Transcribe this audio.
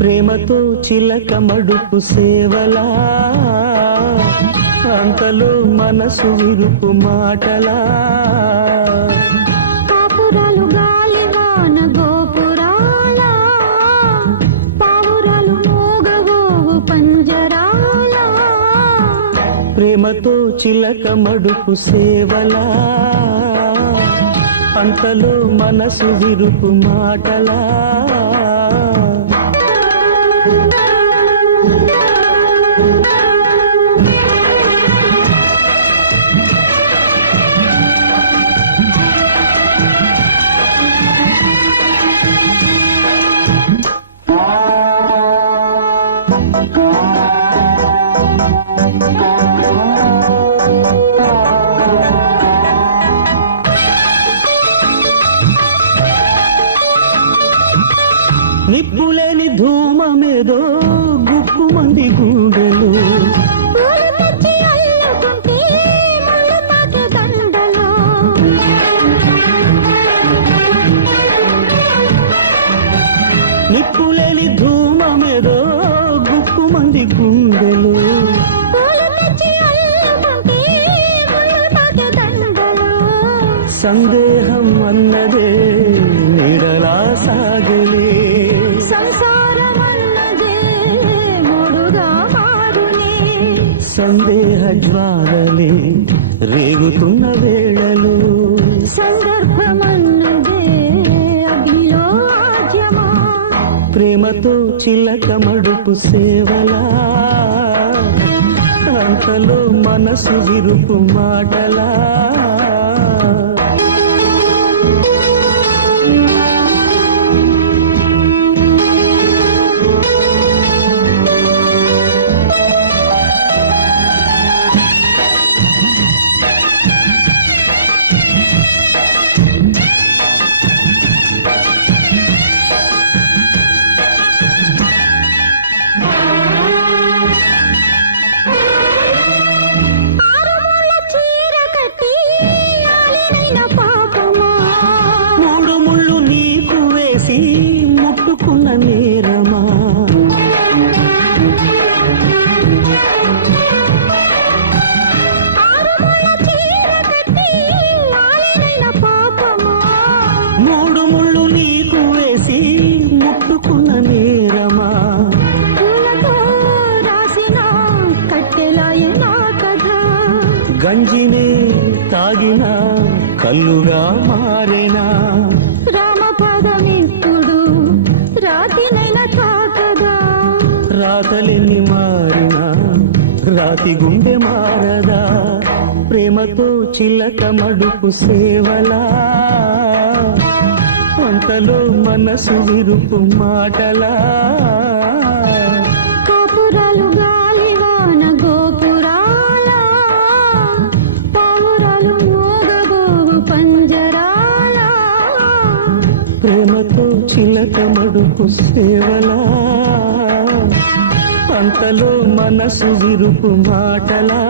ప్రేమతో చిలక మడుపు సేవలా అంతలో మనసు విరుపు మాటలా. ప్రేమతో చిలక మడుపు సేవలా అంతలో మనసు విరుపు మాటలా. నిప్పులేని ధూమమేదో గుప్పు మంది గుండెలు. పూలు సందేహం అన్నదే నీడలా సాగలే. సంసారం అన్నదే మూడుగా మారునే సందేహ జ్వాలలే రేగుతున్న వేళలు. సందర్భమన్నదే అగ్నిలో ఆద్యమా ప్రేమతో చిలక మడుపు సేవలా. అంతలో మనసు విరుపు మాటలా. వేసి ముట్టుకున్న నేరమా? మూడు ముళ్ళు నీకు వేసి ముట్టుకున్న నేరమా? పూలతో రాసిన కట్టెలాయ నా కథ. గంజినే తాగిన కల్లుగా మారేనా? రాతలెన్ని మారినా రాతి గుండె మారదా? ప్రేమతో చిలక మడుపు సేవలా? అంతలో మనసు విరుపు మాటలా? చిలకమడుపు సేవలా. అంతలో మనసు విరుపు మాటలా.